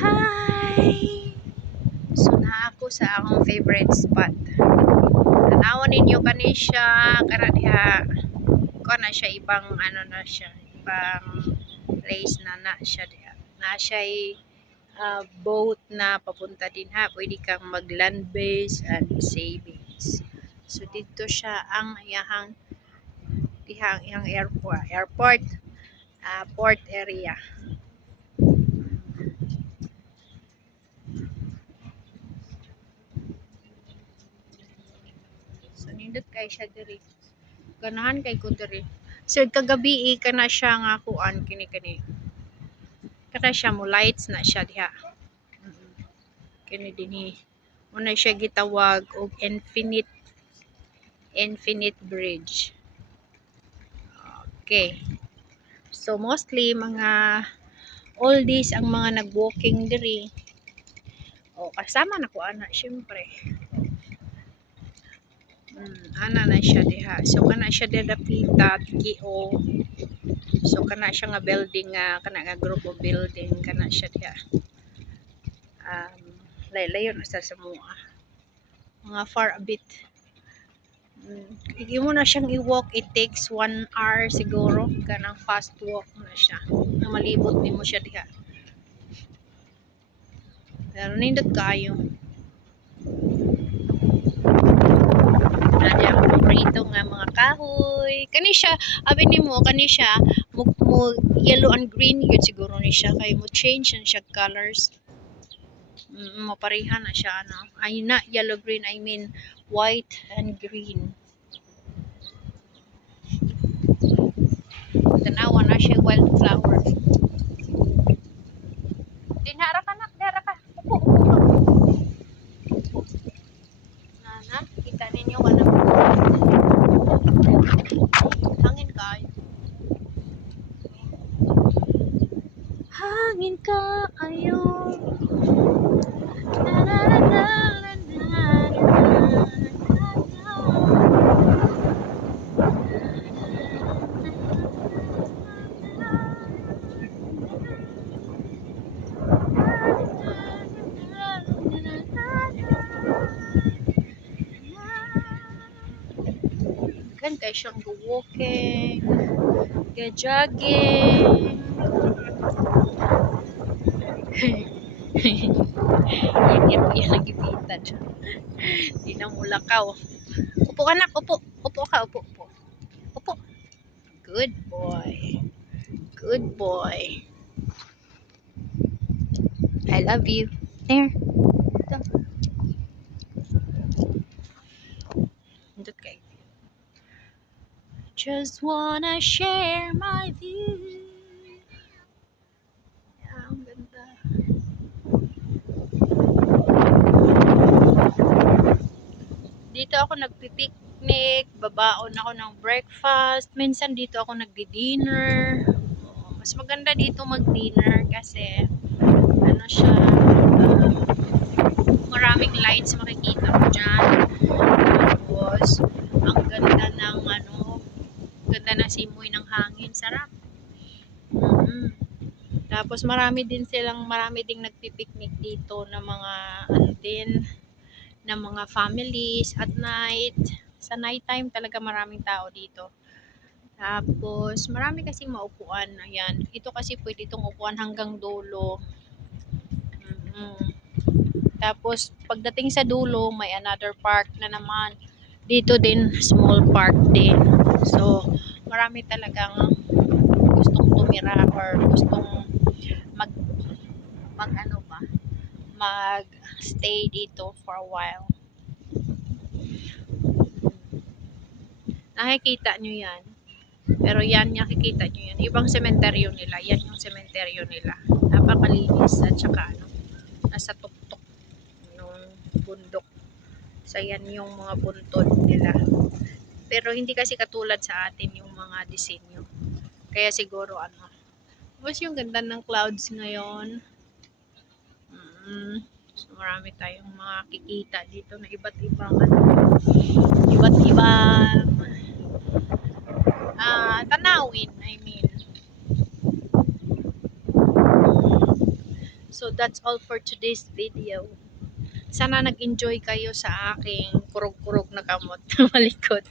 Hi! So na ako sa akong favorite spot. Tanawan ninyo kani siya kana diha. Ko na siya ibang ano na siya, ibang place na siya diha. Na siya boat na papunta din ha. Pwede kang mag land base and savings. So dito siya ang iyang airport port area. So nindot kay siya diri. Ganahan kay ko diri. So kagabi kana siya nga kuan kini. Kana siya mo lights na siya diha. Kini dinhi. Una siya gitawag og Infinite Bridge. Okay. So mostly mga oldies ang mga nag-walking diri. O kasama na ko ana syempre. Ana na siya diha. So kana siya dapita TKO. So kana siya nga building nga kana nga group of building kana siya diha. Layo na sa mga far a bit. Hindi mo na siyang i-walk, it takes 1 hour siguro, kanang fast walk na siya na malibot din mo siya diha. Pero nindot kayo nadi ang paborito nga mga kahoy kani siya, abi nimo kani siya mo yellow and green yun siguro ni siya kay mo change siya colors. Mapareha na siya ano. Ay na yellow green, I mean white and green. Tanawa na siya wildflower. Dinara ka nak, dara ka. Upo. Nana, kita ninyo ano. Hangin kayo. Hangin ka ayo. Na na na na na na na. Kan kayo siyang walking, jogging. Yan po yan ang gipitan. Di na mulakaw. Upo ka na, upo. Upo ka, upo. Upo. Good boy. Good boy. I love you. There. Ito. Hindot kayo. Just wanna share my view. Ang ganda. Dito ako nagpipiknik, babaon ako ng breakfast, minsan dito ako nagdi-dinner. Mas maganda dito mag-dinner kasi ano siya, maraming lights makikita mo dyan. Tapos ang ganda ng ganda ng simoy ng hangin, sarap. Tapos marami ding nagpipiknik dito na mga na mga families at night. Sa night time talaga maraming tao dito. Tapos marami kasing maupuan. Ayan. Ito kasi pwede itong upuan hanggang dulo. Tapos pagdating sa dulo may another park na naman. Dito din small park din. So marami talagang gustong tumira or gustong mag stay dito for a while. Nakikita nyo yan. Pero yan, nakikita nyo yan. Ibang sementeryo nila. Yan yung sementeryo nila. Napakalinis at saka nasa tuktok ng bundok. So yan yung mga buntod nila. Pero hindi kasi katulad sa atin yung mga disenyo. Kaya siguro mas yung ganda ng clouds ngayon. So marami tayong makikita dito na iba't ibang tanawin, I mean. So that's all for today's video. Sana nag-enjoy kayo sa aking kurog-kurog na kamot malikot.